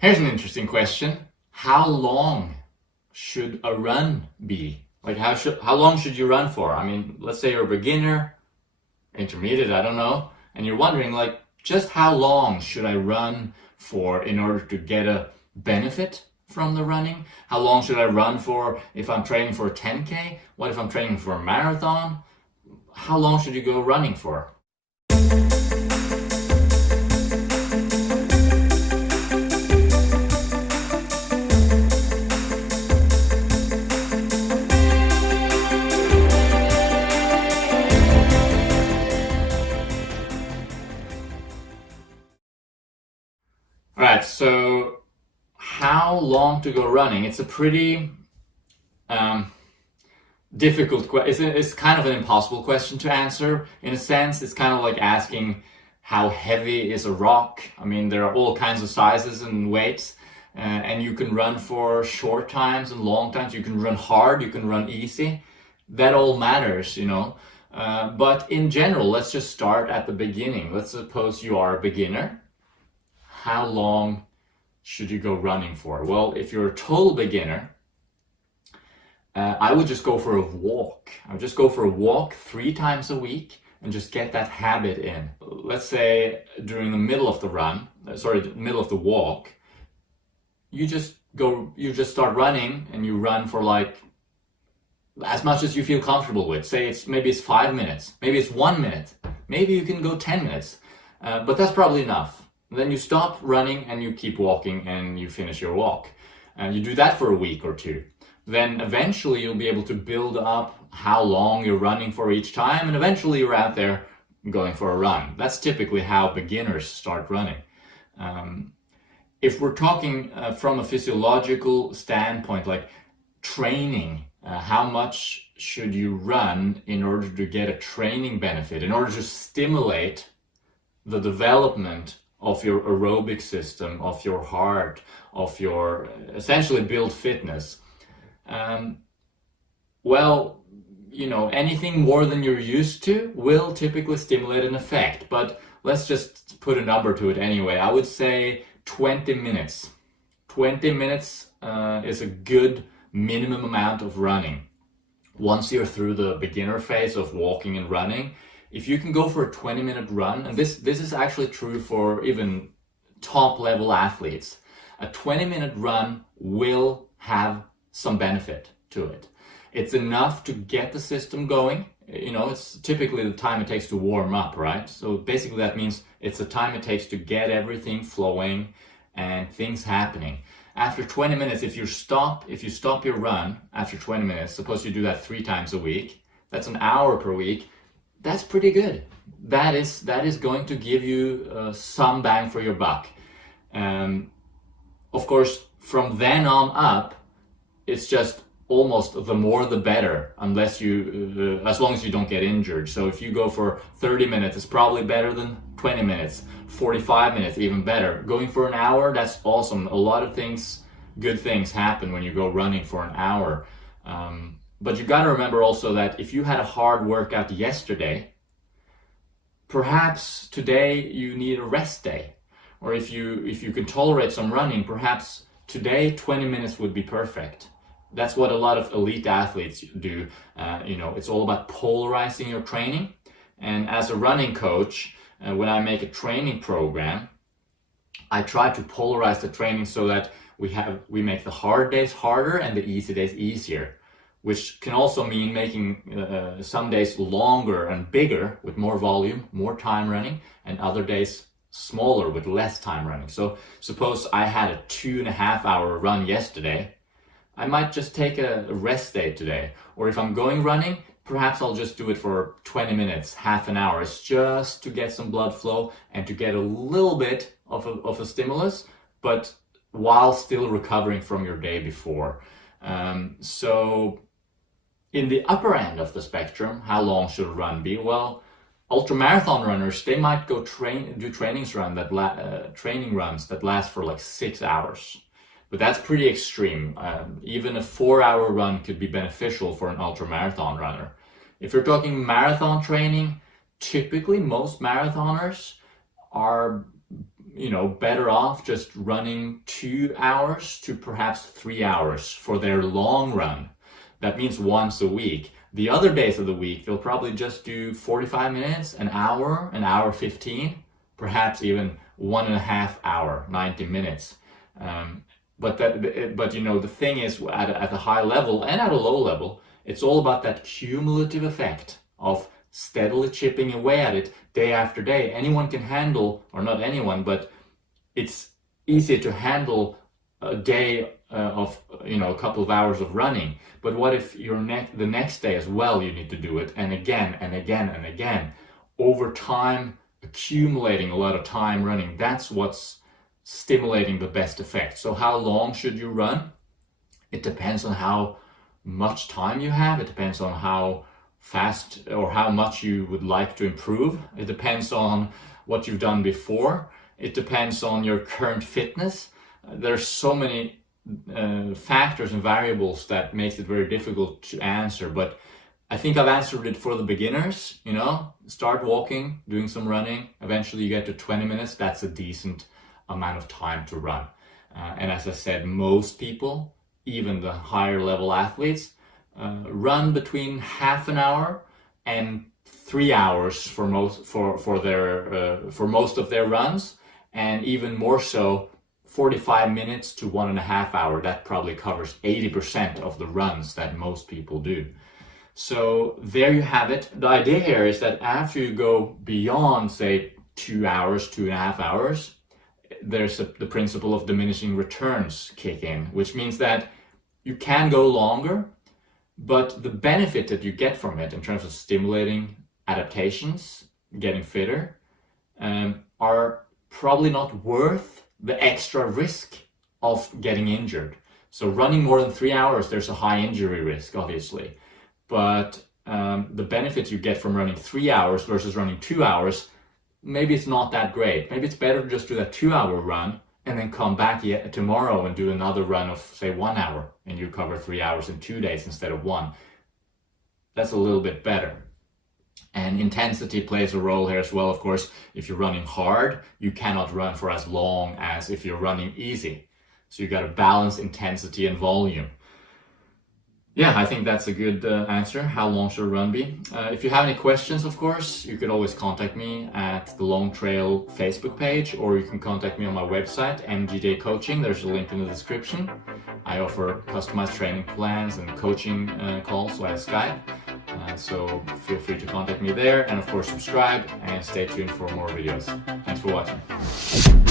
Here's an interesting question. How long should a run be? Like how long should you run for? I mean, let's say you're a beginner, intermediate, I don't know, and you're wondering like just how long should I run for in order to get a benefit from the running? How long should I run for if I'm training for a 10K? What if I'm training for a marathon? How long should you go running for? All right, so how long to go running? It's a pretty um, difficult question. It's kind of an impossible question to answer in a sense. It's kind of like asking how heavy is a rock. I mean, there are all kinds of sizes and weights, and you can run for short times and long times. You can run hard, you can run easy. That all matters, you know. But in general, let's just start at the beginning. Let's suppose you are a beginner. How long should you go running for? Well, if you're a total beginner, I would just go for a walk. I would just go for a walk 3 times a week and just get that habit in. Let's say during the middle of the the middle of the walk, you just start running and you run for like as much as you feel comfortable with. Say maybe it's 5 minutes, maybe it's 1 minute, maybe you can go 10 minutes, but that's probably enough. Then you stop running and you keep walking and you finish your walk. And you do that for a week or two. Then eventually you'll be able to build up how long you're running for each time, and eventually you're out there going for a run. That's typically how beginners start running. If we're talking from a physiological standpoint, like training, how much should you run in order to get a training benefit, in order to stimulate the development of your aerobic system, of your heart, of your essentially build fitness? Well, you know, anything more than you're used to will typically stimulate an effect, but let's just put a number to it anyway. I would say 20 minutes. 20 minutes is a good minimum amount of running. Once you're through the beginner phase of walking and running, if you can go for a 20-minute run, and this is actually true for even top level athletes, a 20-minute run will have some benefit to it. It's enough to get the system going. You know, it's typically the time it takes to warm up, right? So basically that means it's the time it takes to get everything flowing and things happening. After 20 minutes, if you stop your run after 20 minutes, suppose you do that 3 times a week, that's an hour per week. That's pretty good. That is going to give you some bang for your buck. Of course, from then on up, it's just almost the more the better, unless as long as you don't get injured. So if you go for 30 minutes, it's probably better than 20 minutes. 45 minutes, even better. Going for an hour, that's awesome. A lot of good things happen when you go running for an hour. But you got to remember also that if you had a hard workout yesterday, perhaps today you need a rest day. Or if you can tolerate some running, perhaps today 20 minutes would be perfect. That's what a lot of elite athletes do. You know, it's all about polarizing your training. And as a running coach, when I make a training program, I try to polarize the training so that we make the hard days harder and the easy days easier, which can also mean making some days longer and bigger with more volume, more time running, and other days smaller with less time running. So suppose I had a 2.5 hour run yesterday, I might just take a rest day today. Or if I'm going running, perhaps I'll just do it for 20 minutes, half an hour. It's just to get some blood flow and to get a little bit of a stimulus, but while still recovering from your day before. So in the upper end of the spectrum, how long should a run be? Well, ultramarathon runners, they might go do training runs that last for like 6 hours. But that's pretty extreme. Even a 4-hour run could be beneficial for an ultramarathon runner. If you're talking marathon training, typically most marathoners are, better off just running 2 hours to perhaps 3 hours for their long run. That means once a week. The other days of the week, they'll probably just do 45 minutes, an hour 15, perhaps even 1.5 hour, 90 minutes. But the thing is, at a high level and at a low level, it's all about that cumulative effect of steadily chipping away at it day after day. Anyone can handle, or not anyone, but it's easy to handle a day of a couple of hours of running. But what if the next day as well you need to do it, and again and again and again, over time, accumulating a lot of time running? That's what's stimulating the best effect. So how long should you run? It depends on how much time you have. It depends on how fast or how much you would like to improve. It depends on what you've done before. It depends on your current fitness. There's so many factors and variables that makes it very difficult to answer, but I think I've answered it for the beginners. Start walking, doing some running. Eventually you get to 20 minutes. That's a decent amount of time to run. And as I said, most people, even the higher level athletes, run between half an hour and 3 hours for most of their runs, and even more so 45 minutes to 1.5 hours. That probably covers 80% of the runs that most people do. So there you have it. The idea here is that after you go beyond, say, 2 hours, 2.5 hours, there's the principle of diminishing returns kick in, which means that you can go longer, but the benefit that you get from it in terms of stimulating adaptations, getting fitter, are probably not worth the extra risk of getting injured. So running more than 3 hours, there's a high injury risk, obviously. But the benefit you get from running 3 hours versus running 2 hours, maybe it's not that great. Maybe it's better to just do that 2-hour run and then come back tomorrow and do another run of, say, 1 hour, and you cover 3 hours in 2 days instead of 1. That's a little bit better. And intensity plays a role here as well. Of course, if you're running hard, you cannot run for as long as if you're running easy. So you got to balance intensity and volume. Yeah, I think that's a good answer. How long should a run be? If you have any questions, of course, you could always contact me at the Long Trail Facebook page, or you can contact me on my website, MGJ Coaching. There's a link in the description. I offer customized training plans and coaching calls via Skype. So feel free to contact me there, and of course subscribe and stay tuned for more videos. Thanks for watching.